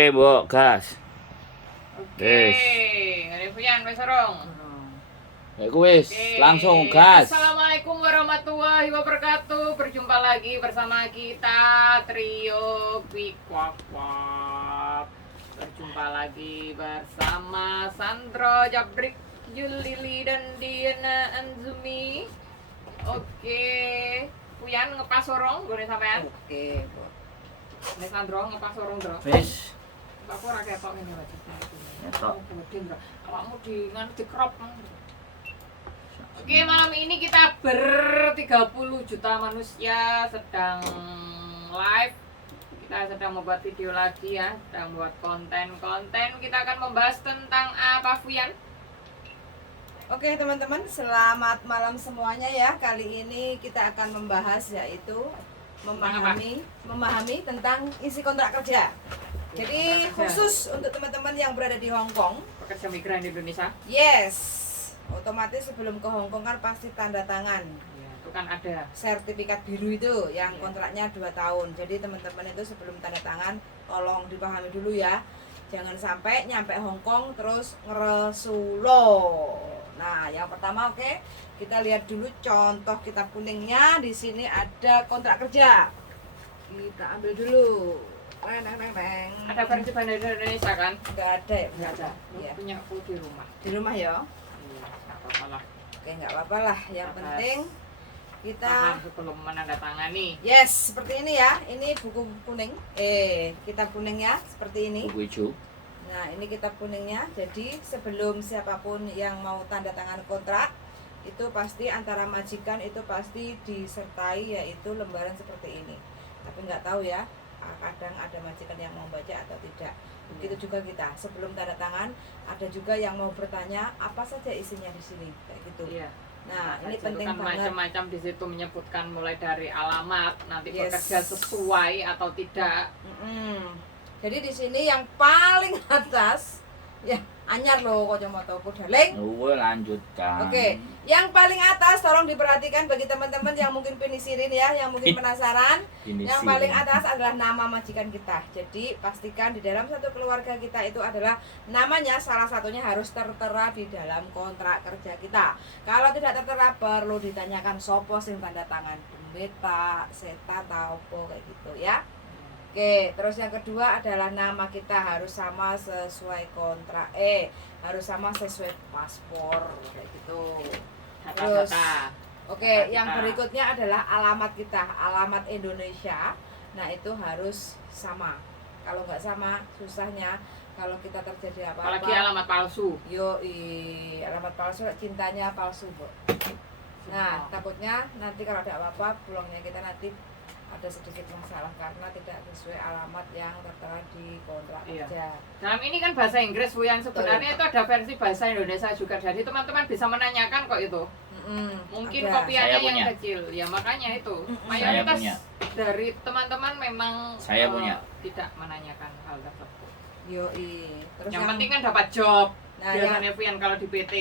Mbok, gas. Oke, ngene Fuyan wis sorong. Ya wis, langsung gas. Assalamualaikum warahmatullahi wabarakatuh. Berjumpa lagi bersama kita trio Pikwakwak. Berjumpa lagi bersama Sandro Jabrik, Julili dan Diana Anzumi. Oke, Fuyan ngepas sorong, gue sampean. Oke, Bu. Nek Sandro ngepas sorong, Bro. Wis. Aku ora ketok ngene wae. Ketok. Awakmu di ngan dikrop. Oke, malam ini kita ber-30 juta manusia sedang live. Kita sedang membuat video lagi ya, sedang membuat konten. Kita akan membahas tentang apa, Fuyan? Oke, teman-teman, selamat malam semuanya ya. Kali ini kita akan membahas yaitu memahami tentang isi kontrak kerja. Jadi khusus untuk teman-teman yang berada di Hong Kong, Pekerja migran Indonesia. yes, otomatis sebelum ke Hong Kong kan pasti tanda tangan Ya, itu kan ada. sertifikat biru itu yang kontraknya 2 tahun. Jadi teman-teman itu sebelum tanda tangan tolong dipahami dulu ya. Jangan sampai nyampe Hong Kong terus ngeresulo. Nah, yang pertama oke, kita lihat dulu contoh kitab kuningnya. Di sini ada kontrak kerja. Kita ambil dulu. Neng. Ada versi bahasa Indonesia kan? Enggak ada ya? Enggak ada. Iya. Punya aku di rumah. Di rumah ya. Iya, enggak apa-apa lah. Oke, enggak apa-apa lah. Yang Atas. penting kita Tahan sebelum menandatangani. yes, seperti ini ya. Ini buku kuning. Kitab kuningnya seperti ini. Buku hijau. Nah, ini kitab kuningnya. Jadi sebelum siapapun yang mau tanda tangan kontrak, itu pasti antara majikan itu pasti disertai yaitu lembaran seperti ini. Tapi nggak tahu ya, kadang ada majikan yang mau baca atau tidak. Begitu juga kita. Sebelum tanda tangan, ada juga yang mau bertanya apa saja isinya di sini, kayak gitu. Iya. Nah, ini Itu penting kan banget. macam-macam di situ menyebutkan mulai dari alamat, nanti Yes. bekerja sesuai atau tidak. Jadi di sini yang paling atas, ya anyar loh kacamataku daling. Lanjutkan. Oke, yang paling atas tolong diperhatikan bagi teman-teman yang mungkin penisirin ya, yang mungkin penasaran. Ini Yang sih. paling atas adalah nama majikan kita. Jadi pastikan di dalam satu keluarga kita itu adalah namanya salah satunya harus tertera di dalam kontrak kerja kita. Kalau tidak tertera perlu ditanyakan sopo sing tanda tangan, beta, seta, taupo kayak gitu ya. Oke, terus yang kedua adalah nama kita harus sama sesuai kontrak, harus sama sesuai paspor kayak gitu. Terus, Data-data. oke, Data yang kita. berikutnya adalah alamat kita, alamat Indonesia. Nah itu harus sama. Kalau nggak sama, susahnya kalau kita terjadi apa-apa. Apalagi alamat palsu. Alamat palsu, cintanya palsu, Bu. Nah, takutnya nanti kalau ada apa-apa, pulangnya kita nanti ada sedikit masalah karena tidak sesuai alamat yang tertera di kontrak Iya. kerja. Dalam ini kan bahasa Inggris, Bu, yang sebenarnya itu ada versi bahasa Indonesia juga. Jadi teman-teman bisa menanyakan kok itu. Mungkin Ada. kopiannya Saya yang punya. kecil. Ya makanya itu. Saya Mayoritas punya. dari teman-teman memang Saya punya. tidak menanyakan hal tersebut. Terus Yang penting kan dapat job. Nah, Biasanya Fian kalau di PT.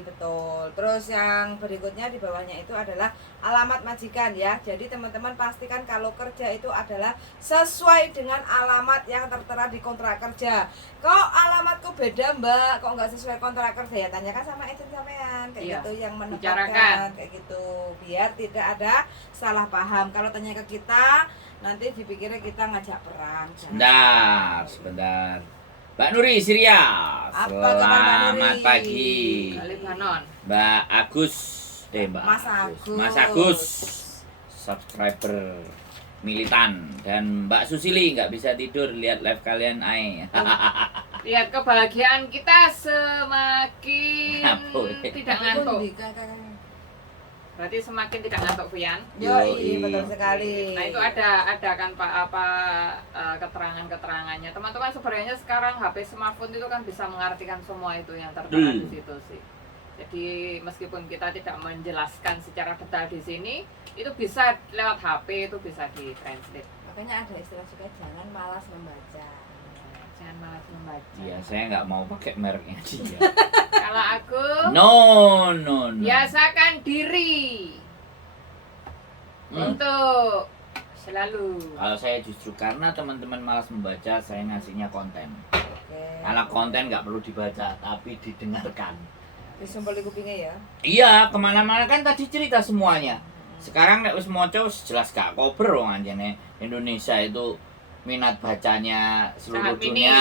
betul. Terus yang berikutnya di bawahnya itu adalah alamat majikan ya. Jadi teman-teman pastikan kalau kerja itu adalah sesuai dengan alamat yang tertera di kontrak kerja. Kok alamatku beda, Mbak? Kok nggak sesuai kontrak kerja? Ya tanyakan sama agent sampean kayak Iya, gitu yang bicarakan. menempatkan kayak gitu. Biar tidak ada salah paham. Kalau tanya ke kita nanti dipikirnya kita ngajak perang. Sebentar. Mbak Nuri Syria. Apa kabar, Mbak Selamat Nuri? pagi. Lebanon. Mbak Agus. Mbak Mas Agus. Mas Agus. Subscriber militan dan Mbak Susili nggak bisa tidur lihat live kalian Lihat kebahagiaan kita semakin Apa? tidak ngantuk. Berarti semakin tidak ngantuk, Fian. Yoi, betul sekali. Nah itu ada kan Pak keterangannya. Teman-teman sebenarnya sekarang HP smartphone itu kan bisa mengartikan semua itu yang tertera di situ sih. Jadi meskipun kita tidak menjelaskan secara detail di sini, itu bisa lewat HP itu bisa ditranslate. Makanya ada istilah juga jangan malas membaca. Jangan malas membaca. Iya, saya nggak mau pakai mereknya dia. Kalau aku No. biasakan diri untuk Selalu. Kalau saya justru karena teman-teman malas membaca, saya ngasihnya konten. Oke. Karena konten nggak perlu dibaca, tapi didengarkan. Disumpel di kupingnya ya. Iya, kemana-mana kan tadi cerita semuanya. Sekarang nek wis maca wis jelas gak kober wong anjene. Indonesia itu minat bacanya seluruh Sangat minim. dunia.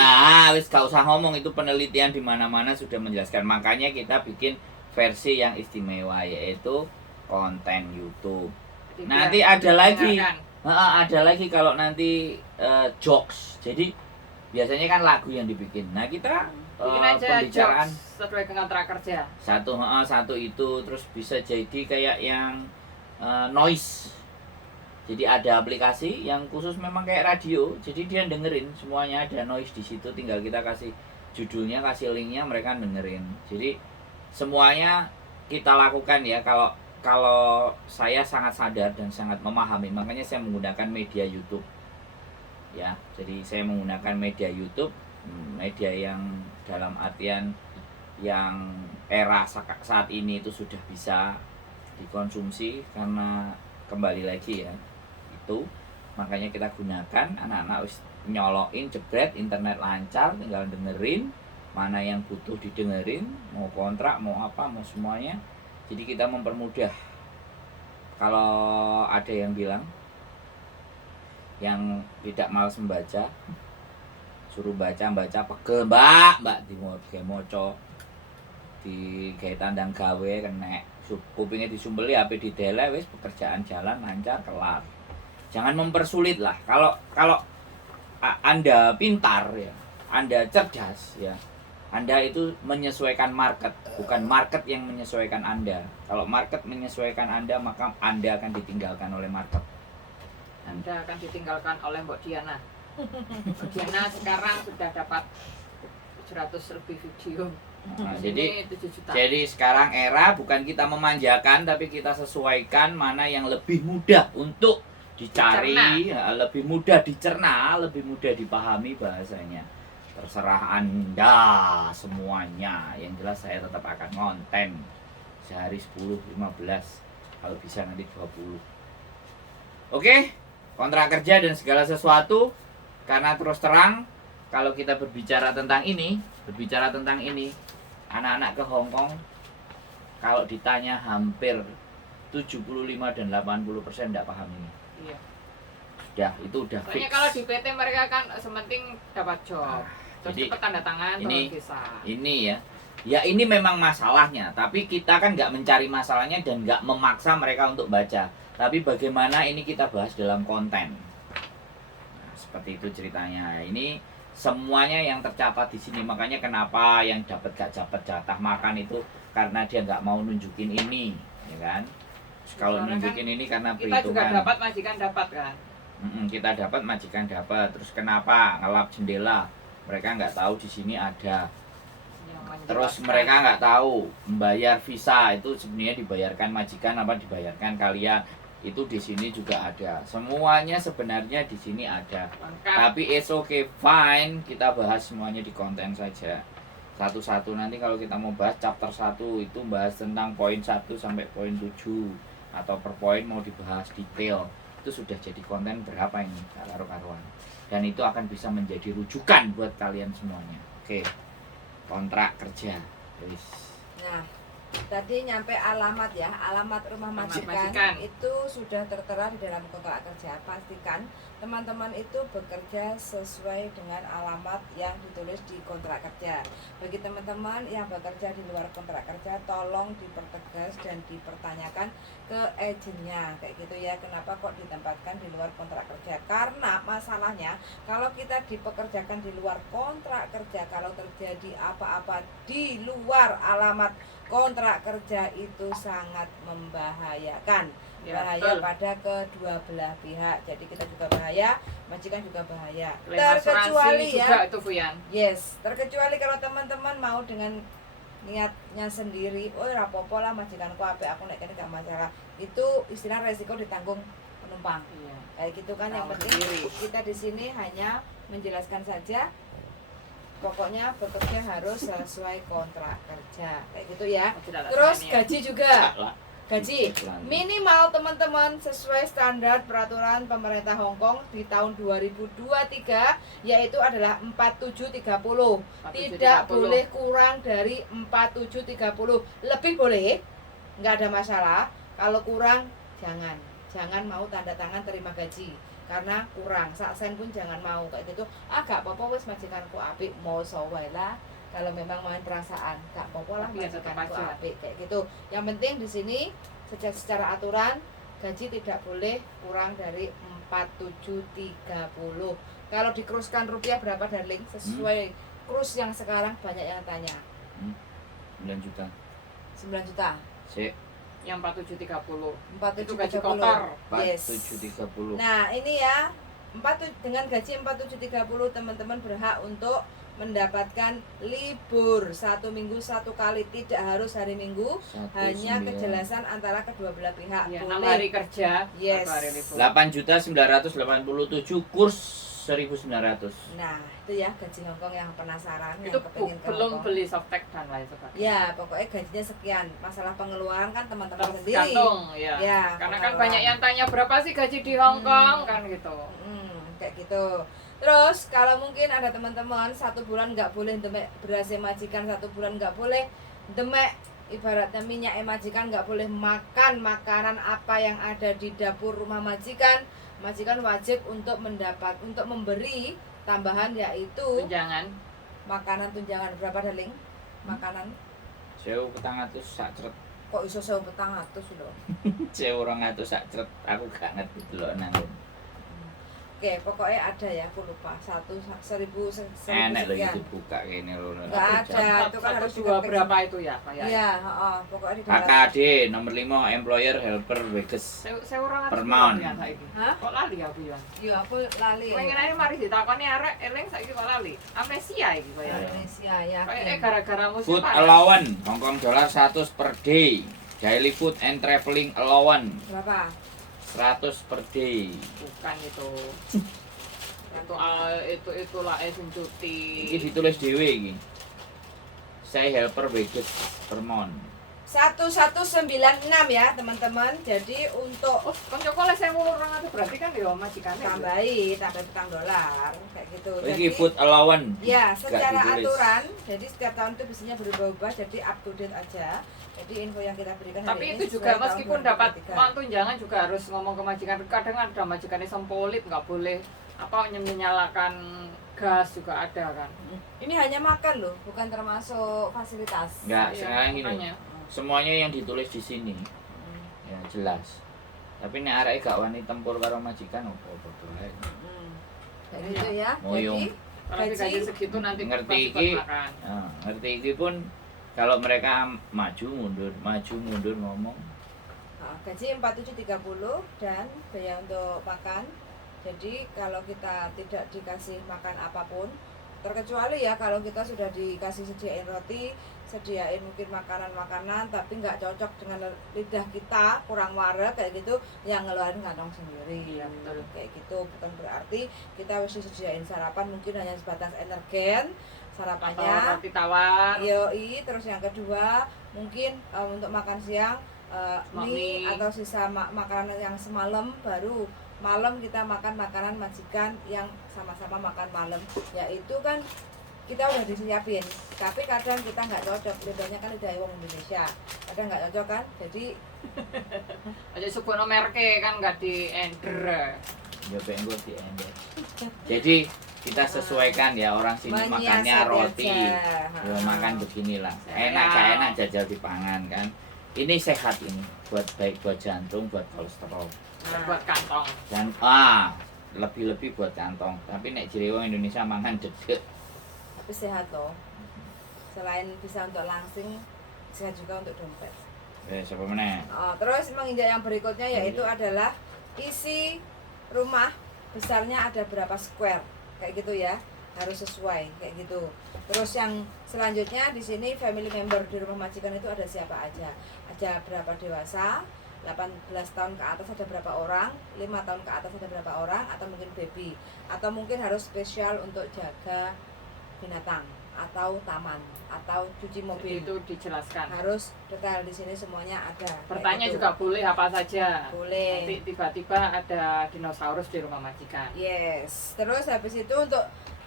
Wis gak usah ngomong, itu penelitian di mana-mana sudah menjelaskan. Makanya kita bikin versi yang istimewa, yaitu konten YouTube. Jadi Nanti biar ada lagi. didengarkan. Ada lagi kalau nanti jokes. Jadi biasanya kan lagu yang dibikin. Nah, kita Bikin aja pembicaraan jokes sesuai dengan kontrak kerja. satu itu, terus bisa jadi kayak yang noise. Jadi ada aplikasi yang khusus memang kayak radio, jadi dia dengerin semuanya, ada noise di situ, tinggal kita kasih judulnya, kasih linknya, mereka dengerin. Jadi semuanya kita lakukan ya. Kalau saya sangat sadar dan sangat memahami, makanya saya menggunakan media YouTube ya. Jadi saya menggunakan media YouTube, media yang dalam artian yang era saat ini itu sudah bisa dikonsumsi, karena kembali lagi ya, itu makanya kita gunakan. Anak-anak wis nyolokin jebret, internet lancar, tinggal dengerin mana yang butuh didengerin, mau kontrak, mau apa, mau semuanya. Jadi kita mempermudah. Kalau ada yang bilang yang tidak malas membaca, suruh baca pegel mbak di moco di kayak tandang gawe kena kupingnya disumbeli, HP didelek, wis pekerjaan jalan lancar kelar. Jangan mempersulit lah. Kalau Anda pintar ya, Anda cerdas ya, Anda itu menyesuaikan market, bukan market yang menyesuaikan Anda. Kalau market menyesuaikan Anda, maka Anda akan ditinggalkan oleh market. Anda akan ditinggalkan oleh Mbak Diana. Mbak Diana sekarang sudah dapat 700 lebih video. Nah, Ini 7 juta. jadi sekarang era bukan kita memanjakan, tapi kita sesuaikan mana yang lebih mudah untuk dicari, lebih mudah dicerna, lebih mudah dipahami bahasanya. Terserah Anda semuanya. Yang jelas saya tetap akan konten sehari 10, 15, kalau bisa nanti 20. Oke, kontrak kerja dan segala sesuatu. Karena terus terang, kalau kita berbicara tentang ini, anak-anak ke Hong Kong kalau ditanya hampir 75 dan 80% tidak paham ini. Iya. Itu udah fix. Soalnya kalau di PT mereka kan sementing dapat job. Terus Jadi cepat tanda tangan ini- terus bisa. Ini ya ini memang masalahnya, tapi kita kan nggak mencari masalahnya dan nggak memaksa mereka untuk baca. Tapi bagaimana ini kita bahas dalam konten. Nah, seperti itu ceritanya. Ini semuanya yang tercatat di sini. Makanya kenapa yang dapat jatah makan itu karena dia nggak mau nunjukin ini, ya kan? Terus kalau Soalnya nunjukin ini karena Kita juga perhitungan. dapat, majikan dapat kan. Kita dapat, majikan dapat. Terus kenapa ngelap jendela? Mereka nggak tahu di sini ada. Yang Terus menjelaskan. mereka nggak tahu membayar visa itu sebenarnya dibayarkan majikan apa dibayarkan kalian. Itu di sini juga ada. Semuanya sebenarnya di sini ada. Lengkap. Tapi it's okay, fine. Kita bahas semuanya di konten saja. Satu-satu nanti kalau kita mau bahas chapter 1 itu bahas tentang poin 1 sampai poin 7, atau per poin mau dibahas detail. Itu sudah jadi konten berapa ini? Gak karu-karuan. Dan itu akan bisa menjadi rujukan buat kalian semuanya. Oke. Kontrak kerja. Wis. Nah, tadi nyampe alamat ya, alamat rumah Alamat majikan majikan. itu sudah tertera di dalam kontrak kerja. Pastikan teman-teman itu bekerja sesuai dengan alamat yang ditulis di kontrak kerja. Bagi teman-teman yang bekerja di luar kontrak kerja, tolong dipertegas dan dipertanyakan ke agennya kayak gitu ya, kenapa kok ditempatkan di luar kontrak kerja. Karena masalahnya kalau kita dipekerjakan di luar kontrak kerja, kalau terjadi apa-apa di luar alamat kontrak kerja itu sangat membahayakan, Ya, bahaya betul. pada kedua belah pihak. Jadi kita juga bahaya, majikan juga bahaya. Klaim Terkecuali asuransi ya, juga itu Fuyan. yes, terkecuali kalau teman-teman mau dengan niatnya sendiri, oh rapopo lah majikanku apa aku naik ini gak masalah. Itu istilah resiko ditanggung penumpang. Iya. Kayak gitu kan, yang Tahu penting sendiri. kita di sini hanya menjelaskan saja. Pokoknya bekerja harus sesuai kontrak kerja. Kayak gitu ya. Oh, tidak ada Terus ini ya. gaji juga. Lah, gaji Selalu. minimal teman-teman sesuai standar peraturan pemerintah Hong Kong di tahun 2023 yaitu adalah 4730. Tidak 4730. boleh kurang dari 4730. Lebih boleh, nggak ada masalah. Kalau kurang jangan mau tanda tangan terima gaji karena kurang. Sak sen pun jangan mau kayak gitu. Gak apa-apa wis majikanku apik mau sowe lah. Kalau memang main perasaan, gak apa-apa lah Tapi ya tetap majikanku aja. apik kayak gitu. Yang penting di sini secara aturan gaji tidak boleh kurang dari 4730. Kalau dikruskan rupiah berapa darling? Sesuai krus yang sekarang banyak yang tanya. 9 juta. 9 juta. Sik, Yang 4730. 4730. Itu gaji kotor. Yes. 4730. Nah, ini ya. Dengan gaji 4730 teman-teman berhak untuk mendapatkan libur 1 minggu 1 kali, tidak harus hari Minggu, hanya 19. kejelasan antara kedua belah pihak. Ya, 6 Boleh. hari kerja, Yes. 1 hari libur. 8.987 kurs 1.900. Nah, itu ya gaji Hongkong yang penasaran, Itu yang kepingin ke belum Hongkong. beli softtek dan lain sebagainya. Ya, pokoknya gajinya sekian. Masalah pengeluaran kan teman-teman sendiri. Tergantung ya. Ya, Karena kan pengeluaran. banyak yang tanya berapa sih gaji di Hong Kong kan gitu. Kayak gitu. Terus kalau mungkin ada teman-teman 1 bulan nggak boleh demek beras majikan, 1 bulan nggak boleh demek ibaratnya minyak majikan, nggak boleh makan makanan apa yang ada di dapur rumah majikan. Majikan wajib untuk memberi tambahan yaitu Tunjangan. makanan tunjangan. Berapa darling? Makanan 1.400 sak cret. kok iso 1.400 lho. 1.200 sak cret. Aku gak ngerti delok nang. Oke, pokoknya ada ya, aku lupa. 1.000 Enek lho sekian. itu buka kene lho. Nggak ada. itu kan harus dua diketik. berapa itu ya kayak. Iya, pokoknya di dalam. KKD nomor 5 employer helper wages. Saya orang Per month. Hah? Kok lali aku ya? Iya, aku lali. Pengen aja mari ditakoni arek eling saiki kok lali. Amnesia iki kaya. Indonesia ya. Kayak gara-gara musim Food panas. allowance Hong Kong dollar 100 per day. Daily food and traveling allowance Berapa? 100 per day. Bukan itu. Itulah sing cuti. Iki ditulis dhewe iki. Saya helper wages per month. 1196 ya, teman-teman. Jadi untuk Oh, koncoku lek 1.200 berarti kan ya majikane. tambah petang dolar kayak gitu. Iki food allowance. ya, secara Nggak ditulis. aturan, jadi setiap tahun itu biasanya berubah-ubah, jadi up to date aja. Jadi info yang kita berikan hari Tapi ini itu sesuai juga tahun meskipun dapat 2023. uang tunjangan juga harus ngomong ke majikan. Kadang ada majikannya sempolit, nggak boleh menyalakan gas juga ada kan. Ini hanya makan loh, bukan termasuk fasilitas. Enggak, Iya, sekarang ini. makanya. Semuanya yang ditulis di sini. Hmm. Ya jelas. Tapi nek arek gak wani tempur karo majikan opo-opo bae. Kayak gitu ya. Moyong. Jadi Kalau Gaji, gaji segitu nanti ngerti pasti iki. buat makan. Nah, ngerti iki pun kalau mereka maju mundur ngomong. gaji 4730 dan biaya untuk makan. Jadi kalau kita tidak dikasih makan apapun, terkecuali ya kalau kita sudah dikasih sediain roti, sediain mungkin makanan-makanan tapi nggak cocok dengan lidah kita, kurang warak kayak gitu, yang ngeluarin kantong sendiri. Iya, betul. Kayak gitu, bukan berarti kita harus disediain sarapan mungkin hanya sebatas energen sarapannya. Atau roti tawar. Yoi, terus yang kedua mungkin untuk makan siang mie Mie. atau sisa makanan yang semalam, baru malam kita makan makanan majikan yang sama-sama makan malam, yaitu kan kita udah disiapin, tapi kadang kita nggak cocok, lidahnya kan lidah wong Indonesia, kadang nggak cocok kan, jadi Aja sebut merke kan nggak di ender. Ya pengen di ender. Jadi kita sesuaikan ya, orang sini makannya menyiasati roti. aja. Ya makan beginilah. Saya- Enak gak enak jajal dipangan kan. Ini sehat ini, baik buat jantung, buat kolesterol. Nah, Buat kantong. Dan lebih-lebih buat kantong. Tapi nek jere wong Indonesia mangan dedek. tapi sehat loh, selain bisa untuk langsing, sehat juga untuk dompet. Siapa meneh? Terus menginjak yang berikutnya yaitu adalah isi rumah besarnya ada berapa square kayak gitu ya, harus sesuai kayak gitu. Terus yang selanjutnya di sini family member di rumah majikan itu ada siapa aja, berapa dewasa, 18 tahun ke atas ada berapa orang, 5 tahun ke atas ada berapa orang, atau mungkin baby, atau mungkin harus spesial untuk jaga binatang atau taman atau cuci Jadi mobil. itu dijelaskan. Harus detail di sini semuanya ada. Bertanya Kayak gitu. juga boleh apa saja. Boleh. Nanti tiba-tiba ada dinosaurus di rumah majikan. Yes. Terus habis itu untuk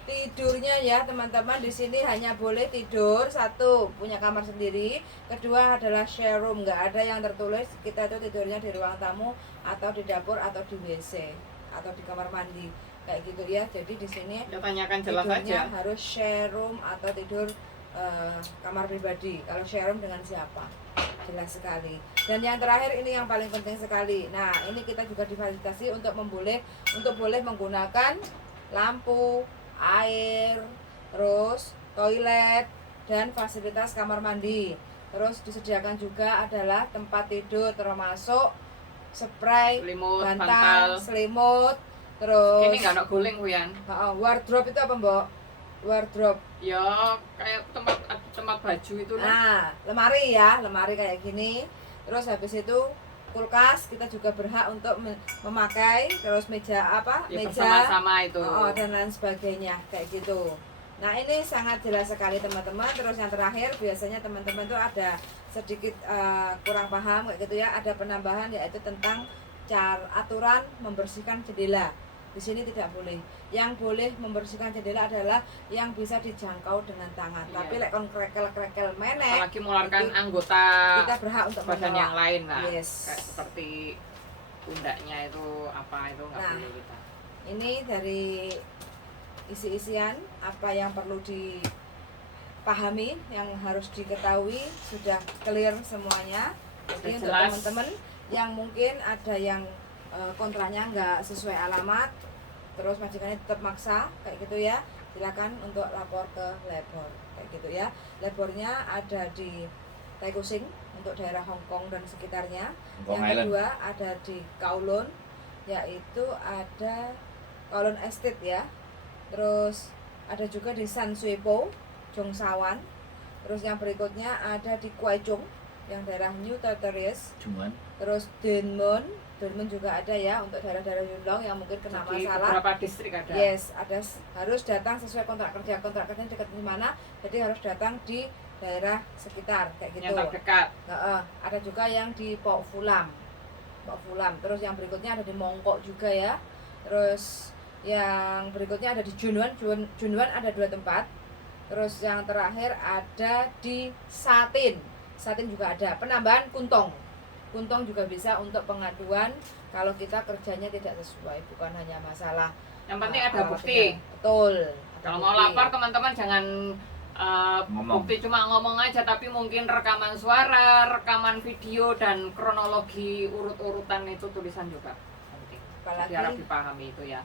tidurnya ya teman-teman, di sini hanya boleh tidur satu punya kamar sendiri, kedua adalah share room, nggak ada yang tertulis kita itu tidurnya di ruang tamu atau di dapur atau di WC atau di kamar mandi kayak gitu ya. Jadi di sini Ya tanyakan jelas tidurnya saja. harus share room atau tidur kamar pribadi. Kalau share room dengan siapa? Jelas sekali. Dan yang terakhir ini yang paling penting sekali. Nah, ini kita juga difasilitasi untuk boleh menggunakan lampu, air, terus toilet dan fasilitas kamar mandi. Terus disediakan juga adalah tempat tidur termasuk spray, Selimut, bantal. bantal, selimut, terus Ini nggak ada guling Wian. wardrobe itu apa, Mbok? Wardrobe. Ya kayak tempat baju itu lah. Nah, lemari kayak gini. Terus habis itu kulkas kita juga berhak untuk memakai, terus meja Ya meja bersama-sama itu. dan lain sebagainya kayak gitu. Nah, ini sangat jelas sekali teman-teman. Terus yang terakhir biasanya teman-teman tuh ada sedikit kurang paham kayak gitu ya, ada penambahan yaitu tentang aturan membersihkan jendela. Di sini tidak boleh. Yang boleh membersihkan jendela adalah yang bisa dijangkau dengan tangan. Iya. Tapi lek kon krekel-krekel meneh, Apalagi mengeluarkan itu anggota kita berhak untuk badan menolak. yang lain lah. Yes. Kayak seperti pundaknya itu apa itu nggak Nah. boleh kita. Ini dari isi-isian apa yang perlu dipahami, yang harus diketahui, sudah clear semuanya. Jadi Sudah untuk jelas. teman-teman yang mungkin ada yang kontraknya nggak sesuai alamat, terus majikannya tetap maksa kayak gitu ya, silakan untuk lapor ke labor kayak gitu ya. Labornya ada di Tai Kusing untuk daerah Hong Kong dan sekitarnya. Hong Kong Yang Island. kedua ada di Kowloon, yaitu ada Kowloon Estate ya. Terus ada juga di San Sui Po, Jongsawan. Terus yang berikutnya ada di Kwai Chung yang daerah New Tartaris. Cuman Terus Denmun juga ada ya untuk daerah-daerah Yunlong yang mungkin kena Jadi masalah. beberapa distrik ada. Yes, harus datang sesuai kontrak kerja. Kontrak kerjanya dekat di mana? Jadi harus datang di daerah sekitar kayak gitu. Yang terdekat. Ada juga yang di Pok Fulam. Terus yang berikutnya ada di Mongkok juga ya. Terus yang berikutnya ada di Junwan. Junwan ada 2 tempat. Terus yang terakhir ada di Satin juga ada. Penambahan Kuntong juga bisa untuk pengaduan kalau kita kerjanya tidak sesuai, bukan hanya masalah Yang penting ada alatnya. bukti. Betul. Ada Kalau mau bukti. lapor teman-teman jangan Ngomong. bukti cuma ngomong aja, tapi mungkin rekaman suara, rekaman video dan kronologi urut-urutan itu tulisan juga penting. Apalagi Jadi harap dipahami itu ya.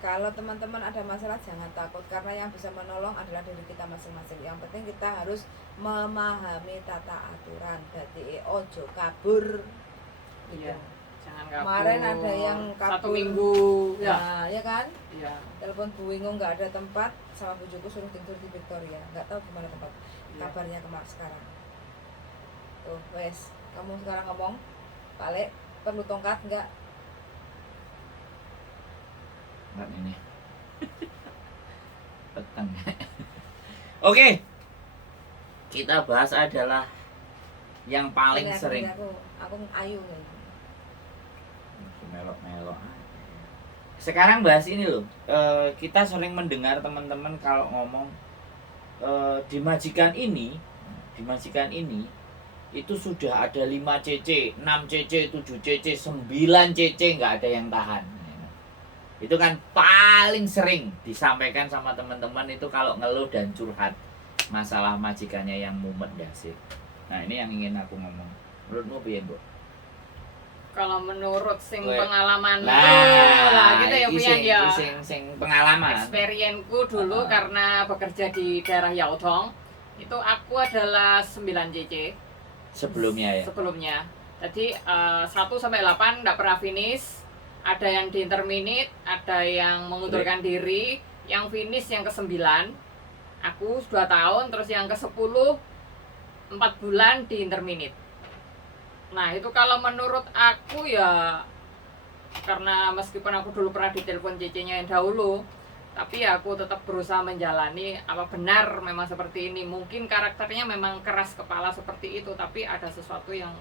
kalau teman-teman ada masalah jangan takut, karena yang bisa menolong adalah diri kita masing-masing. Yang penting kita harus memahami tata aturan. Jadi ojo kabur. Iya. Jangan kabur. Kemarin ada yang kabur. 1 minggu ya. Nah, ya kan? Iya. Telepon Bu Wingung nggak ada tempat, sama bujuku suruh tidur di Victoria. Nggak tahu gimana tempat Iya. kabarnya sekarang. Tuh, wes, kamu sekarang ngomong, Pak Le, perlu tongkat nggak? kan ini. Petang. Oke. Kita bahas adalah yang paling Ini sering. aku ayu nih. Melok-melok. Sekarang bahas ini loh. Kita sering mendengar teman-teman kalau ngomong di majikan ini itu sudah ada 5 cc, 6 cc, 7 cc, 9 cc nggak ada yang tahan. Itu kan paling sering disampaikan sama teman-teman itu kalau ngeluh dan curhat masalah majikannya yang mumet dasir. Nah, ini yang ingin aku ngomong. Menurutmu piye, Mbok? Kalau menurut sing Weh. pengalaman Nah, gitu ya iki Pian ya. sing pengalaman. Experience-ku dulu karena bekerja di daerah Yaodong, itu aku adalah 9 cc Sebelumnya ya. sebelumnya. Jadi 1 sampai 8 enggak pernah finish. Ada yang di interminate, ada yang mengundurkan diri, yang finish yang ke-9. Aku 2 tahun, terus yang ke-10 4 bulan di interminate. Nah, itu kalau menurut aku ya, karena meskipun aku dulu pernah ditelepon CC-nya yang dahulu, Tapi ya aku tetap berusaha menjalani apa benar memang seperti ini. Mungkin karakternya memang keras kepala seperti itu, tapi ada sesuatu yang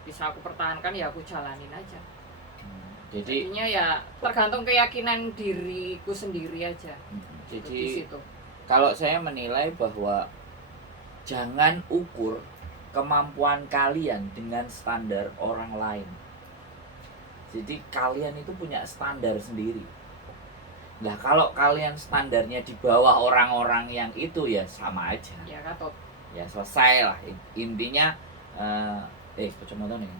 bisa aku pertahankan, ya aku jalanin aja. Jadi Jadinya ya tergantung keyakinan diriku sendiri aja. Di jadi situ. kalau saya menilai bahwa jangan ukur kemampuan kalian dengan standar orang lain. Jadi kalian itu punya standar sendiri. Nah, kalau kalian standarnya di bawah orang-orang yang itu ya sama aja. Ya Gatot. Ya selesai lah. Intinya kacamata nih.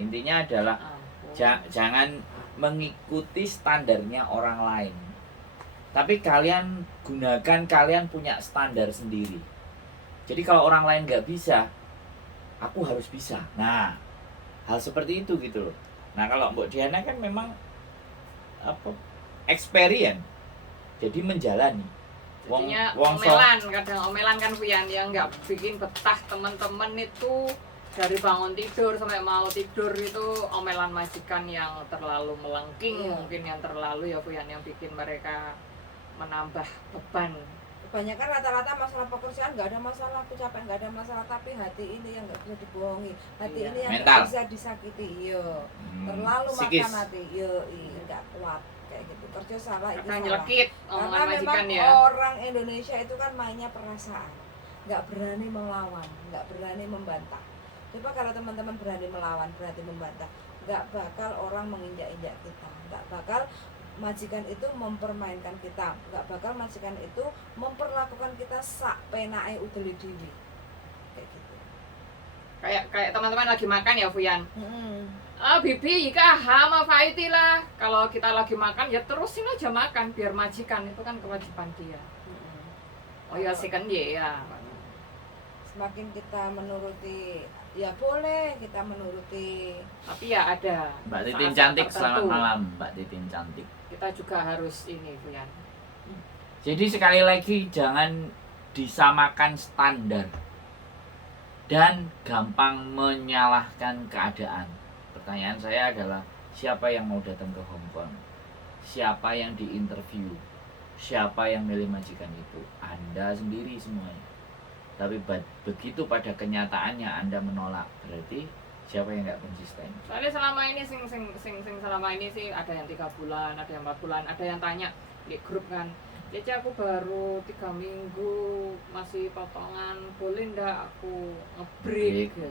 Intinya adalah jangan mengikuti standarnya orang lain. Tapi kalian punya standar sendiri. Jadi kalau orang lain nggak bisa, aku harus bisa. Nah, hal seperti itu gitu loh. Nah, kalau Mbak Diana kan memang experience. Jadi menjalani. Jadinya omelan, kadang omelan kan Puyan yang nggak bikin betah teman-teman itu dari bangun tidur sampai mau tidur itu omelan majikan yang terlalu melengking, mungkin yang terlalu ya Puyan yang bikin mereka menambah beban. Kebanyakan rata-rata masalah pekerjaan nggak ada masalah, aku capek nggak ada masalah, tapi hati ini yang nggak bisa dibohongi, hati ini yang nggak bisa disakiti, terlalu psikis. Makan hati, nggak kuat kayak gitu, kerja salah itu salah. Nyelekit Karena majikan memang ya. orang Indonesia itu kan mainnya perasaan, nggak berani melawan, nggak berani membantah. Coba kalau teman-teman berani melawan, berani membantah, nggak bakal orang menginjak-injak kita, nggak bakal majikan itu mempermainkan kita, nggak bakal majikan itu memperlakukan kita sak penae udeli dewi kayak gitu. Kayak teman-teman lagi makan ya Fuyan. Bibi jika hama faiti lah. Kalau kita lagi makan ya terusin aja makan biar majikan itu kan kewajiban dia. Oh ya sih kan ya. Semakin kita menuruti ya boleh kita menuruti. Tapi ya ada. Mbak Titin cantik, selamat malam Mbak Titin cantik. Kita juga harus ini Fuyan. Jadi sekali lagi jangan disamakan standar dan gampang menyalahkan keadaan. Pertanyaan saya adalah siapa yang mau datang ke Hong Kong? Siapa yang diinterview? Siapa yang milih majikan itu? Anda sendiri semuanya. Tapi begitu pada kenyataannya Anda menolak, berarti siapa yang nggak konsisten? Soalnya selama ini sing selama ini sih ada yang 3 bulan, ada yang 4 bulan, ada yang tanya di grup kan, Cece aku baru 3 minggu masih potongan, boleh ndak aku ngebreak? Gitu.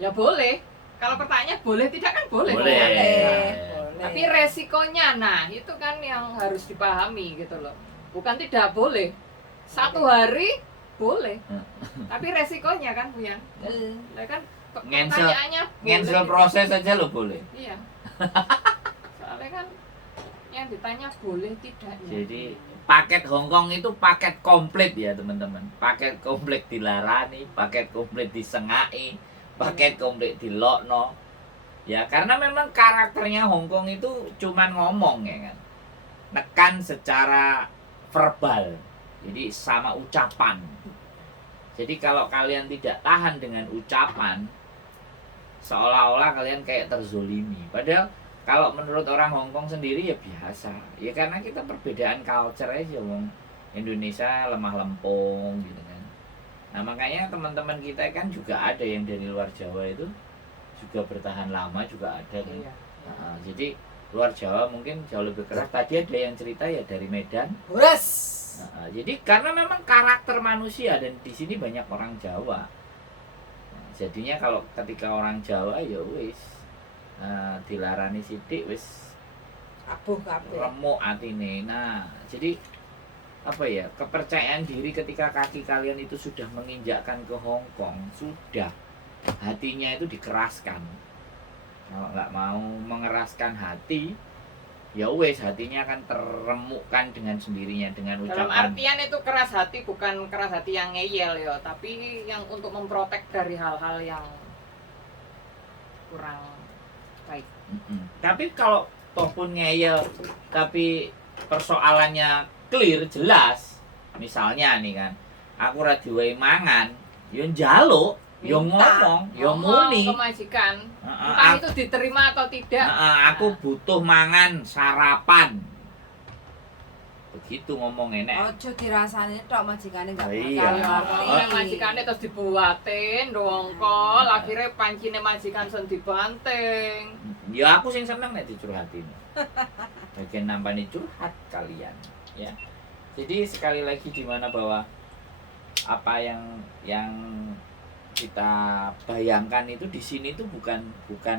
Ya boleh. Kalau pertanyaannya boleh tidak kan boleh. Boleh. Tapi resikonya, nah itu kan yang harus dipahami gitu loh. Bukan tidak boleh. 1 hari boleh. Tapi resikonya kan Puyan. Ya kan pertanyaannya Ngensel proses aja lo boleh. Iya. Soalnya kan yang ditanya boleh tidaknya. Jadi paket Hongkong itu paket komplit ya teman-teman. Paket komplit dilarani, paket komplit disengai, paket komplit dilokno. Ya karena memang karakternya Hongkong itu cuman ngomong ya kan. Nekan secara verbal. Jadi sama ucapan. Jadi kalau kalian tidak tahan dengan ucapan, seolah-olah kalian kayak terzolimi. Padahal kalau menurut orang Hongkong sendiri ya biasa. Ya karena kita perbedaan culture aja, wong Indonesia lemah lempung gitu kan. Nah makanya teman-teman kita kan juga ada yang dari luar Jawa itu juga bertahan lama juga ada kan. Iya. Nah, jadi luar Jawa mungkin jauh lebih keras. Tadi ada yang cerita ya dari Medan. Nah, jadi karena memang karakter manusia dan di sini banyak orang Jawa. Nah, jadinya kalau ketika orang Jawa ya wis dilarani sithik wis Abuh kabeh. remuk atine. Nah, jadi apa ya? Kepercayaan diri ketika kaki kalian itu sudah menginjakkan ke Hong Kong, sudah hatinya itu dikeraskan. Kalau nggak mau mengeraskan hati, ya wes hatinya akan terremukkan dengan sendirinya dengan Dalam ucapan. artian itu keras hati, bukan keras hati yang ngeyel ya, tapi yang untuk memprotek dari hal-hal yang kurang baik. Tapi kalau toh pun ngeyel tapi persoalannya clear jelas, misalnya nih kan, aku ra diwehi mangan, yo njaluk, yo ngomong, yo muni. Ke majikan, entah itu diterima atau tidak. Aku butuh mangan sarapan. begitu ngomongnya nek. Ojo dirasani tok majikane enggak Oh, bakal iya. Oleh ngerti. majikane terus dibuatin dongkol, akhirnya pancine majikan sen dibanting. Ya aku sing seneng nek dicurhatin. Bagian nampani curhat kalian, ya. Jadi sekali lagi di mana bahwa apa yang kita bayangkan itu di sini tuh bukan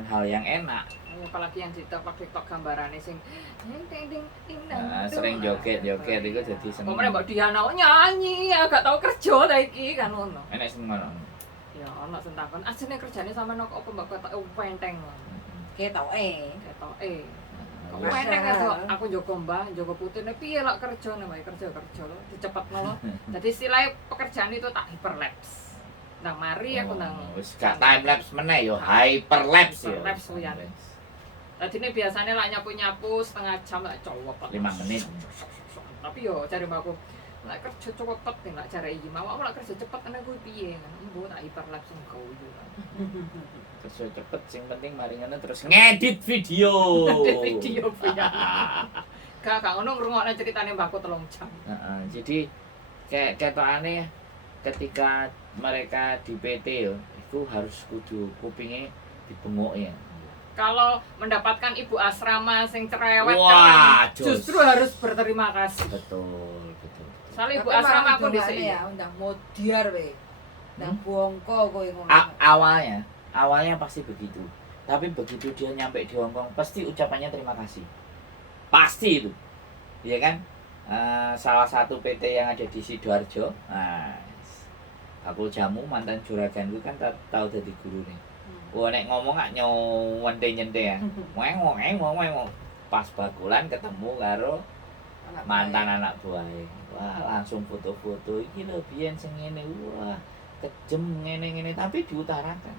hal yang enak. Apalagi yang di TikTok gambarannya sing ding ding ding Nah, sering joget-joget itu jadi seneng. Pokoknya Mbak Diana nyanyi, agak tau kerja ta iki kan ngono. Enak sing ngono. Ya ono sing takon, "Asline kerjane sama nok apa Mbak kok penteng." Ketoke. Ketoke. Kok Wes. penteng itu aku njogo Mbah, njogo putune piye lak kerjane Mbak kerja lho, dicepetno lho. Dadi istilahnya pekerjaan itu tak hyperlapse. Nang mari aku nang wis gak time lapse meneh yo, hyperlapse yo. Hyperlapse kuyan. Tadi ini biasanya lah nyapu-nyapu setengah jam lah cowok 5 menit. Tapi yo cari mbakku lah kerja cepet nih lah cara iki mau aku lah kerja cepet karena gue piye kan embo tak hyperlapse engkau yo kan Kerja cepet sing penting mari ngono terus ngedit video. video punya gak ngono ngrungokne ceritane mbakku 3 jam. Heeh, jadi kayak ketokane ketika mereka di PT yo, itu harus kudu kupingnya dibengok ya. Kalau mendapatkan ibu asrama sing cerewet Wah, kan justru harus berterima kasih. Betul. Soalnya ibu Tapi asrama malah aku di dongane sini. ya, undang modiar we. Ndang bongko kowe ngono. Awalnya pasti begitu. Tapi begitu dia nyampe di Hongkong pasti ucapannya terima kasih. Pasti itu. Iya kan? Salah satu PT yang ada di Sidoarjo. Nah, aku jamu mantan juraganku kan tahu jadi guru nih. Wah nek ngomong gak nyente ya. Weng. Pas bakulan ketemu karo mantan anak buahnya. Wah, langsung foto-foto iki lho biyen sing ngene. Wah, kejem ngene-ngene tapi diutarakan.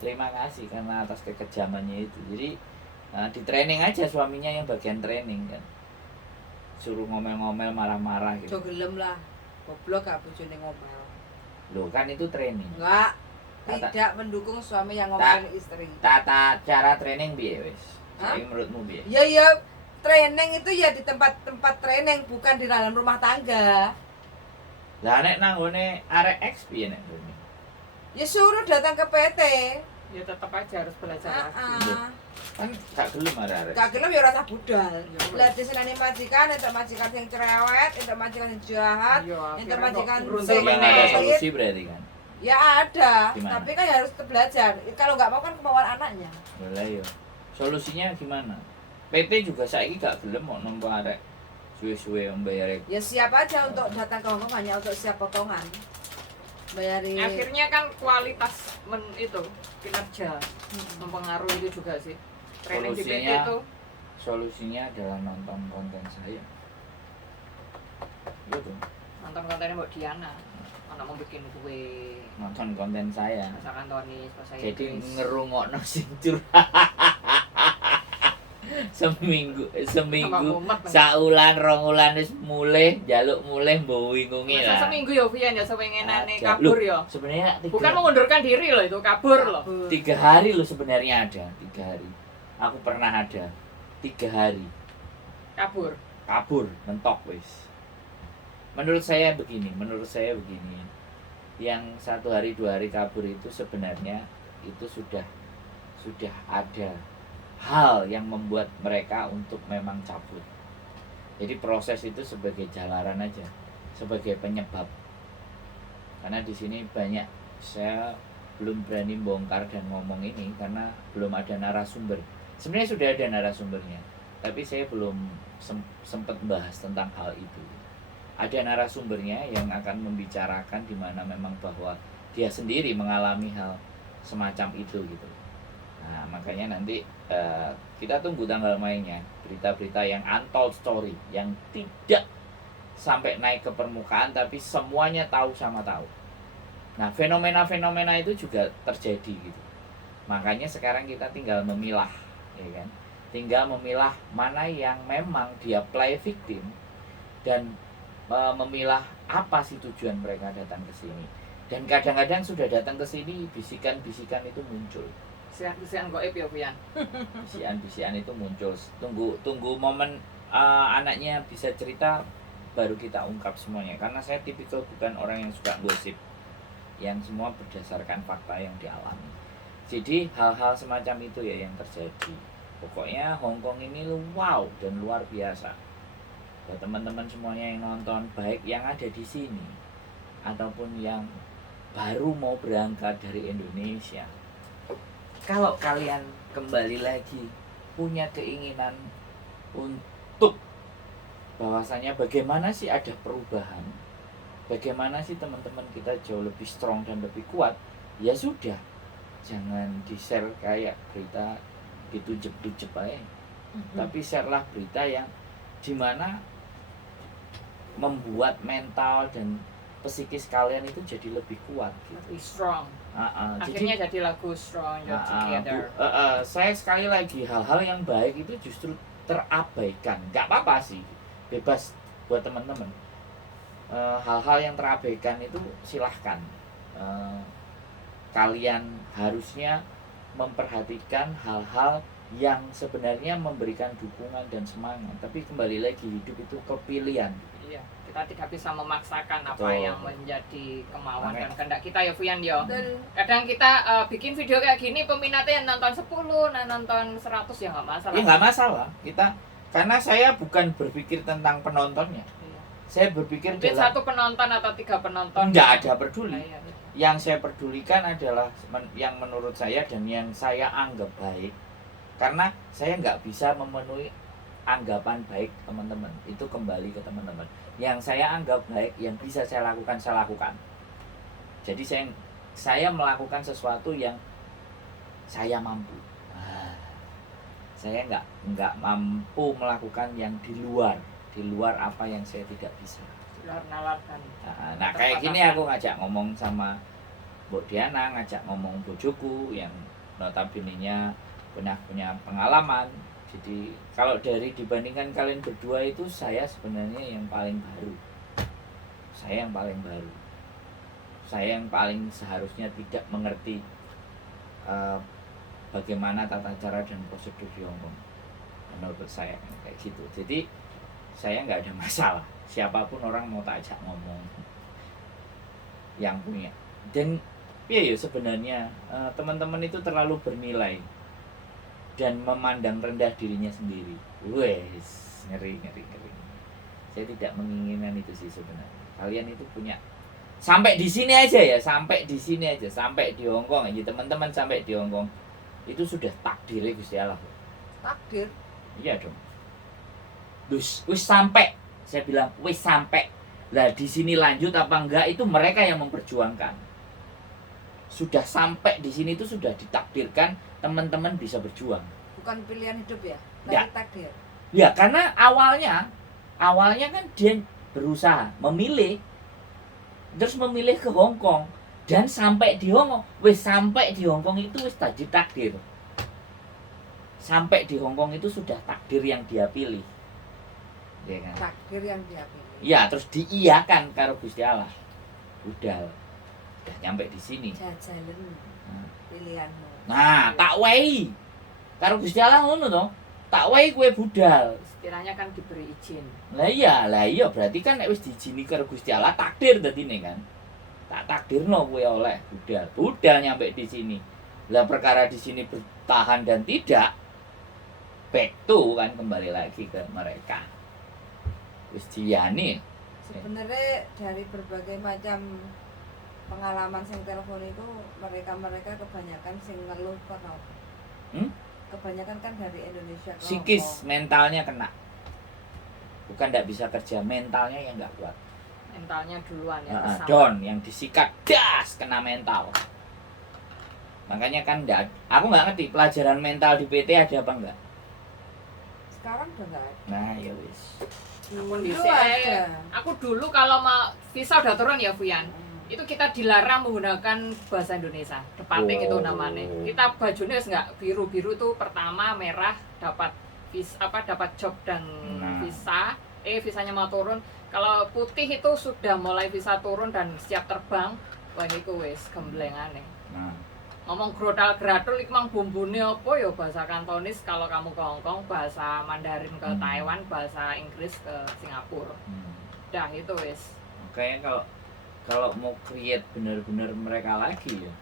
Terima kasih karena atas kekejamannya itu. Jadi di training aja suaminya yang bagian training kan. Suruh ngomel-ngomel marah-marah gitu. Jo gelem lah. Goblok gak bojone ngomel. Loh kan itu training. Enggak. Tata- Tidak mendukung suami yang ngomelin istri. Tata cara training piye wis? Hah? Saiki menurutmu piye? Ya training itu ya di tempat-tempat training bukan di dalam rumah tangga. Lah nek nang ngone arek X piye nek ngene? Ya suruh datang ke PT. Ya tetap aja harus belajar lagi. Iya. Kan gak gelem arek. Gak gelem ya rasa budal. Ya, Lah disenani majikan, entuk majikan sing cerewet, entuk majikan sing jahat, Iya, entuk akhirnya majikan kok beruntung sing Yang meneh. ada pahit. solusi berarti kan. Ya ada, Gimana? tapi kan harus belajar. Kalau nggak mau kan kemauan anaknya. Lah yo. Solusinya gimana? PT juga saiki gak gelem mau nempo arek suwe-suwe mbayar. Ya siap aja untuk datang ke Hongkong hanya untuk siap potongan. Bayari. Akhirnya kan kualitas itu kinerja mempengaruhi itu juga sih. Training di PT Solusinya- itu Solusinya adalah nonton konten saya. Gitu. nonton kontennya Mbak Diana. Anak mau bikin kue, Nonton konten saya. masakan Tony, bahasa Jadi Inggris. ngerungokno sing curhat. seminggu Tambah mumet. saulan rong ulan wis mulih njaluk mulih mbok wingungi Masa lah. seminggu ya Vian ya sewengenane Ada. kabur Loh, ya. Sebenarnya Bukan mengundurkan diri loh itu, kabur loh. 3 hari loh sebenarnya ada 3 hari. Aku pernah ada 3 hari Kabur. kabur mentok wis. Menurut saya begini. Yang 1 hari 2 hari kabur itu sebenarnya itu sudah ada hal yang membuat mereka untuk memang cabut. Jadi proses itu sebagai jalaran aja, sebagai penyebab. Karena di sini banyak saya belum berani bongkar dan ngomong ini karena belum ada narasumber. Sebenarnya sudah ada narasumbernya, tapi saya belum sempat bahas tentang hal itu. Ada narasumbernya yang akan membicarakan di mana memang bahwa dia sendiri mengalami hal semacam itu gitu. Nah, makanya nanti kita tunggu tanggal mainnya, berita-berita yang untold story, yang tidak sampai naik ke permukaan tapi semuanya tahu sama tahu. Nah, fenomena-fenomena itu juga terjadi gitu. Makanya sekarang kita tinggal memilah, ya kan? Tinggal memilah mana yang memang dia play victim dan memilah apa sih tujuan mereka datang ke sini. Dan kadang-kadang sudah datang ke sini bisikan-bisikan itu muncul. Bisikan goib ya Vian. Bisikan-bisikan itu muncul. Tunggu momen anaknya bisa cerita baru kita ungkap semuanya, karena saya tipikal bukan orang yang suka gosip, yang semua berdasarkan fakta yang dialami. Jadi hal-hal semacam itu ya yang terjadi. Pokoknya Hongkong ini wow dan luar biasa. Buat teman-teman semuanya yang nonton, baik yang ada di sini ataupun yang baru mau berangkat dari Indonesia, kalau kalian kembali lagi punya keinginan untuk bahwasanya bagaimana sih ada perubahan, bagaimana sih teman-teman kita jauh lebih strong dan lebih kuat, ya sudah, jangan di-share kayak berita ditujep-tujep aja. Tapi share-lah berita yang dimana membuat mental dan psikis kalian itu jadi lebih kuat gitu. Lebih strong. Akhirnya jadi lagu Strong You're Together. Saya sekali lagi, hal-hal yang baik itu justru terabaikan. Nggak apa-apa sih, bebas buat teman-teman. Hal-hal yang terabaikan itu silahkan. Kalian harusnya memperhatikan hal-hal yang sebenarnya memberikan dukungan dan semangat. Tapi kembali lagi, hidup itu kepilihan. Iya, kita tidak bisa memaksakan apa Betul. yang menjadi kemauan Oke. dan kehendak kita ya Fuyan yo. Dan Kadang kita bikin video kayak gini peminatnya yang nonton 10, nah nonton 100 ya nggak masalah. Ya nggak masalah. Karena saya bukan berpikir tentang penontonnya. Iya. Saya berpikir Mungkin dalam 1 penonton atau 3 penonton. nggak ada peduli. Nah, iya. Yang saya pedulikan adalah yang menurut saya dan yang saya anggap baik. Karena saya nggak bisa memenuhi anggapan baik teman-teman. Itu kembali ke teman-teman. Yang saya anggap baik, yang bisa saya lakukan, saya lakukan. Jadi saya melakukan sesuatu yang saya mampu. Saya nggak mampu melakukan yang di luar apa yang saya tidak bisa. Luar nalarkan. Nah kayak gini aku ngajak ngomong sama Mbok Diana, ngajak ngomong bojoku yang notabene-nya punya pengalaman. Jadi kalau dari dibandingkan kalian berdua itu, saya sebenarnya yang paling baru. Saya yang paling seharusnya tidak mengerti bagaimana tata cara dan prosedur di Hongkong. Menurut saya kayak gitu. Jadi saya nggak ada masalah. Siapapun orang mau tak ajak ngomong yang punya. Dan ya sebenarnya teman-teman itu terlalu bernilai dan memandang rendah dirinya sendiri. Wes, ngeri. Saya tidak menginginkan itu sih sebenarnya. Kalian itu punya sampai di sini aja ya, sampai di Hongkong aja teman-teman, sampai di Hongkong itu sudah takdirnya Gusti Allah. takdir. Iya dong. Wis sampai. Saya bilang wis sampai. Lah di sini lanjut apa enggak itu mereka yang memperjuangkan. Sudah sampai di sini itu sudah ditakdirkan teman-teman bisa berjuang. Bukan pilihan hidup ya, Ya. tapi takdir. Ya karena awalnya kan dia berusaha memilih, terus memilih ke Hongkong dan sampai di Hongkong. Wis sampai di Hongkong itu wis tadi takdir. Sampai di Hongkong itu sudah takdir yang dia pilih. Ya kan? Takdir yang dia pilih. Ya, terus diiyakan karo Gusti Allah. Udah nyampe di sini. Jajalan pilihanmu. Nah, tak wehi. Karo Gusti Allah ngono to. Tak wehi kowe budal. Istilahnya kan diberi izin. Lah iya berarti kan nek wis diizini karo Gusti Allah takdir dadine kan. Tak takdirno kowe oleh budal. Budal nyampe di sini. Lah perkara di sini bertahan dan tidak, back to kan kembali lagi ke mereka. Wis diyani. Sebenarnya dari berbagai macam pengalaman sing telepon itu mereka kebanyakan sing ngeluh kono. Kebanyakan kan dari Indonesia ke Psikis, Hongkong. mentalnya kena. Bukan tidak bisa kerja, mentalnya yang nggak kuat. Mentalnya duluan ya kesal. Down, yang disikat, das, kena mental. Makanya kan aku nggak ngerti pelajaran mental di PT ada apa enggak. Sekarang udah nggak ada. Nah ya wis. Dulu ada. Aku dulu kalau mau visa udah turun ya Fuyan. Itu kita dilarang menggunakan bahasa Indonesia. Depating itu namanya. Kita bajunya enggak biru tuh pertama, merah dapat dapat job dan visa. Visanya mau turun. Kalau putih itu sudah mulai visa turun dan siap terbang. Wah itu wis gemblengane. Nah, ngomong grodal gradul iki mang bumbune apa ya bahasa Kantonis kalau kamu ke Hong Kong, bahasa Mandarin ke Taiwan, bahasa Inggris ke Singapura. Dah itu wis. Kayaknya kalau mau create benar-benar mereka lagi ya,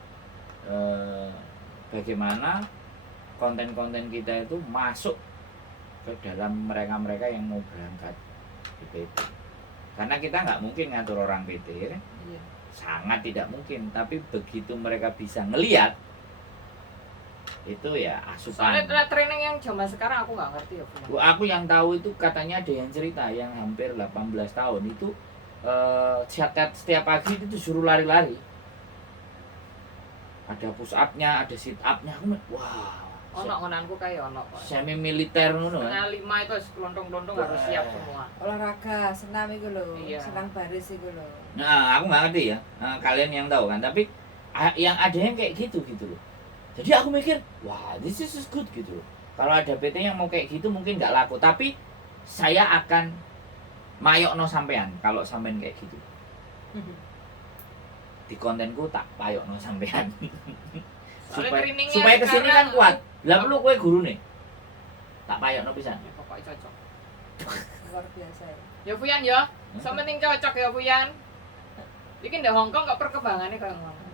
bagaimana konten-konten kita itu masuk ke dalam mereka-mereka yang mau berangkat di PT. Karena kita nggak mungkin ngatur orang PT kan? Iya. Sangat tidak mungkin. Tapi begitu mereka bisa ngelihat, itu ya asupan. Soalnya training yang zaman sekarang aku nggak ngerti ya. Aku yang tahu itu katanya ada yang cerita yang hampir 18 tahun itu setiap pagi itu disuruh lari-lari. Ada push up-nya, ada sit up-nya. Wah. Ono ngonanku kayak ono kok. Semi militer ngono kan. Setengah 5 itu kelontong-kelontong harus siap semua. Olahraga senam itu loh, Iya. senam baris itu loh. Nah, aku nggak ngerti ya. Kalian yang tahu kan, tapi yang ada yang kayak gitu loh. Jadi aku mikir, wah, this is good gitu loh. Kalau ada PT yang mau kayak gitu mungkin nggak laku, tapi saya akan mayokno sampean kalau sampean kayak gitu. Di kontenku tak payokno sampean. supaya kesini kan kuat. Lah perlu kowe guru nih. Tak payokno pisan. Ya, pokoknya cocok. Luar biasa ya. Ya Fuyan ya, sementing cocok ya Fuyan. Iki ndek Hong Kong kok perkembangannya kayak ngono.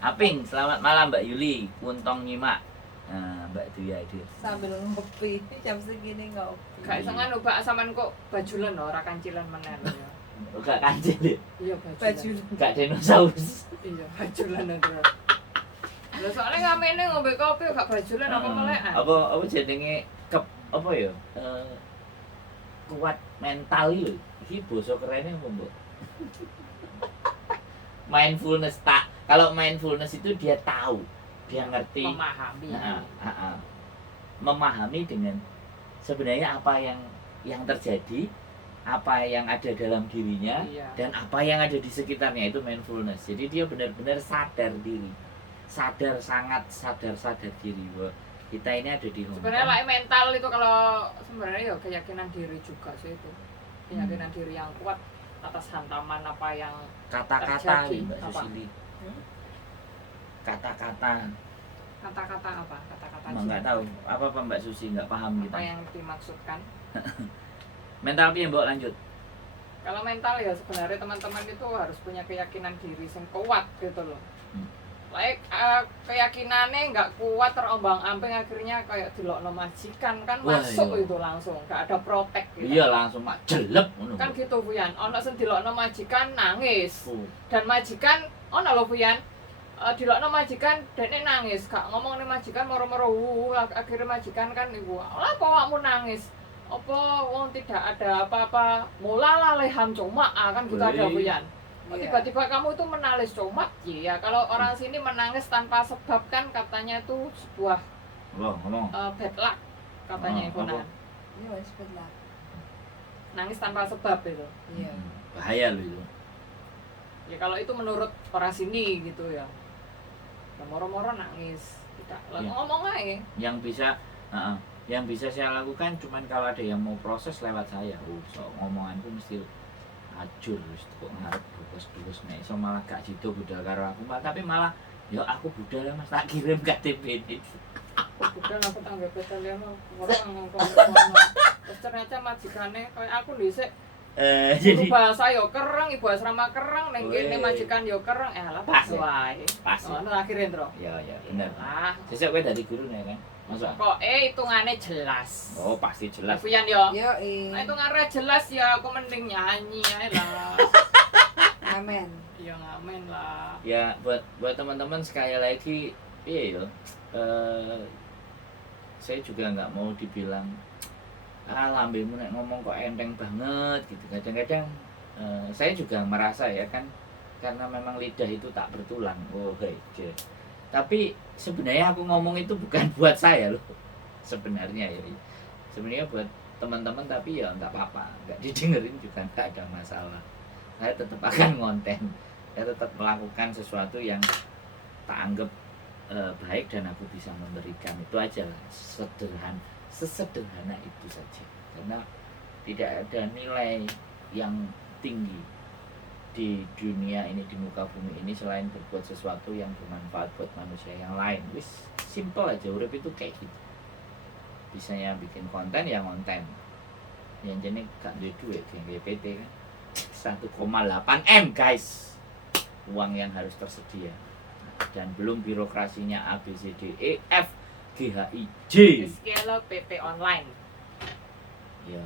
Aping, selamat malam Mbak Yuli, Kuntong nyimak. Nah, Mbak Dwi hadir. Sambil ngopi, jam segini ngopi. Gak isengan lho Pak sampean kok bajulan lho, ora kancilan meneh lho ya. Gak kancil ya? Iya bajulan. Baju Gak dinosaurus. Iya bajulan lho. Lah soalnya ngamene ngombe kopi gak bajulan apa melekan. Apa jenenge apa ya? Kuat mental lho. Iki basa kerene apa, Mbok? Mindfulness tak. Kalau mindfulness itu dia tahu, dia ngerti, Memahami. memahami dengan sebenarnya apa yang terjadi, apa yang ada dalam dirinya, Iya. dan apa yang ada di sekitarnya, itu mindfulness. Jadi dia benar-benar sadar diri, sangat sadar diri bahwa kita ini ada di Hong Kong. Sebenarnya like mental itu kalau sebenarnya ya keyakinan diri juga sih itu. Keyakinan diri yang kuat atas hantaman apa yang Kata-kata terjadi. Mbak Apa? Susili. Kata-kata, Kata-kata apa? Kata-kata nggak tahu apa Mbak Susi, nggak paham apa kita. yang dimaksudkan. Mental piye Mbok, lanjut. Kalau mental ya sebenarnya teman-teman itu harus punya keyakinan diri yang kuat gitu loh. Like keyakinannya nggak kuat, terombang-ambing, akhirnya kayak dilokno majikan kan. Wah, masuk iya. itu langsung nggak ada protek gitu. Iya, langsung mak jelek ngono. Kan gitu Fuyan, ono sing dilokno majikan nangis. Oh. Dan majikan ono lho Fuyan, dilokno majikan dene nangis, gak ngomong nih majikan moro-moro akhirnya majikan kan ibu, "Lah apa awakmu nangis? Apa wong tidak ada apa-apa? Mula lalehan cuma kan gitu ada Boleh. Fuyan." Oh, Iya. tiba-tiba kamu itu menangis cuma, iya. Kalau orang sini menangis tanpa sebab kan katanya itu sebuah Ngomong. bad luck katanya Oh, Ibu. apa? Iya, wes lah. Nangis tanpa sebab itu. Iya. Bahaya loh itu. Ya kalau itu menurut orang sini gitu ya. Ya moro-moro nangis. Tidak, lah Iya. ngomong aja. Yang bisa saya lakukan cuman kalau ada yang mau proses lewat saya. So ngomonganku mesti ajur wis kok ngarep bungkus nek iso malah gak jido budal karo aku, tapi malah ya aku budal Mas, tak kirim KTP ini. Udah aku tangga petalian orang ngomong. Terus ternyata majikane kayak aku dhisik Jadi ibu bahasa yo kereng, ibu asrama kereng, neng kene Weh. majikan yo kereng, lah Pas pas ya? wae. pas. Oh, akhirin tro. Ya bener. Ah, Sesuk kowe dari guru nih kan. Masa? kok hitungannya jelas. Oh, pasti jelas. Fuyan yo. Yo, Nah hitungannya jelas ya, aku mending nyanyi aja lah. amen. Ya ngamen lah. Ya buat teman-teman sekali lagi, iya yo. Saya juga nggak mau dibilang lambemu nek ngomong kok enteng banget gitu. Kadang-kadang saya juga merasa ya kan, karena memang lidah itu tak bertulang. Oh, hei. Tapi sebenarnya aku ngomong itu bukan buat saya loh. Sebenarnya ya. Sebenarnya buat teman-teman, tapi ya nggak apa-apa, nggak didengerin juga nggak ada masalah. Saya tetap akan ngonten. Saya tetap melakukan sesuatu yang tak anggap baik dan aku bisa memberikan. Itu aja lah, sesederhana itu saja, karena tidak ada nilai yang tinggi di dunia ini, di muka bumi ini, selain berbuat sesuatu yang bermanfaat buat manusia yang lain. Wis simple aja, urip itu kayak gitu. Bisanya bikin konten ya konten, yang jenis gak duit duit yang GPT kan 1,8 M guys, uang yang harus tersedia, dan belum birokrasinya A B C D E F G H I J. Skala PT online. Ya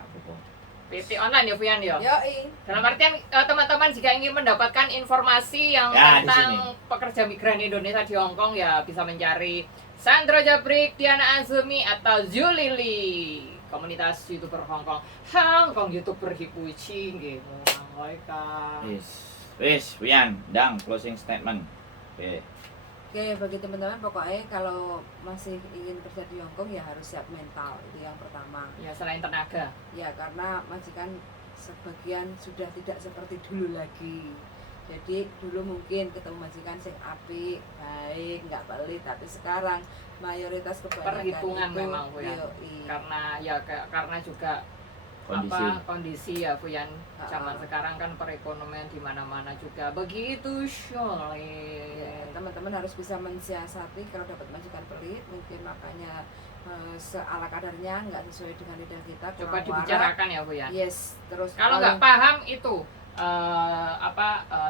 apa kok PT online ya Fuyan ya. Yoi. Dalam artian teman-teman jika ingin mendapatkan informasi yang Ya, di tentang pekerja migran Indonesia di Hong Kong ya bisa mencari Sandro Jabrik, Diana Azumi atau Zulili, komunitas YouTuber Hong Kong YouTuber Hipuichi nggih ngono kan. wis Wian ndang closing statement. Oke. Oke, bagi teman-teman pokoknya kalau masih ingin kerja di Hong Kong ya harus siap mental, itu yang pertama. Ya selain tenaga. Ya karena majikan sebagian sudah tidak seperti dulu lagi. Jadi dulu mungkin ketemu majikan sing apik, baik, nggak pelit, tapi sekarang mayoritas kebanyakan Perhitungan itu memang Bu Yan. Karena juga kondisi ya Bu Yan. Zaman sekarang kan perekonomian di mana-mana juga begitu sulit. Ya, teman-teman harus bisa mensiasati kalau dapat majikan pelit, mungkin makanya seala kadarnya nggak sesuai dengan lidah kita. Coba kurang warak. dibicarakan ya Bu Yan. Yes, terus Kalau nggak paham itu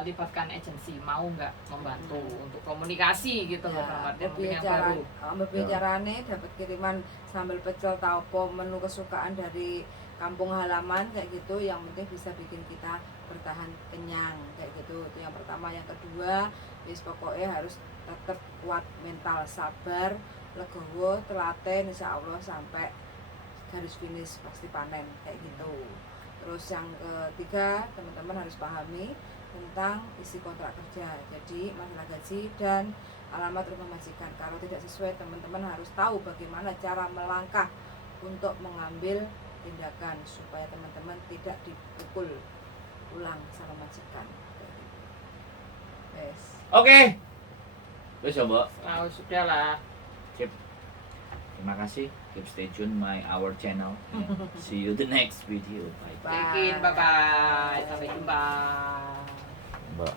libatkan agensi, mau nggak membantu untuk komunikasi gitu loh, dalam artian mungkin yang baru. Berbicarane dapat kiriman sambal pecel atau menu kesukaan dari kampung halaman kayak gitu, yang penting bisa bikin kita bertahan kenyang kayak gitu. Itu yang pertama. Yang kedua, wis pokoknya harus tetap kuat mental, sabar, legowo, telaten, insya Allah sampai garis finish pasti panen kayak gitu. Terus yang ketiga, teman-teman harus pahami tentang isi kontrak kerja. Jadi masalah gaji dan alamat rumah majikan. Kalau tidak sesuai, teman-teman harus tahu bagaimana cara melangkah untuk mengambil tindakan supaya teman-teman tidak dipukul ulang sama majikan. Yes. Oke. Wis ya, Mbak. Sudah lah. Terima kasih. Keep stay tune our channel. See you the next video. Bye. Bye bye. Sampai jumpa. Mbak.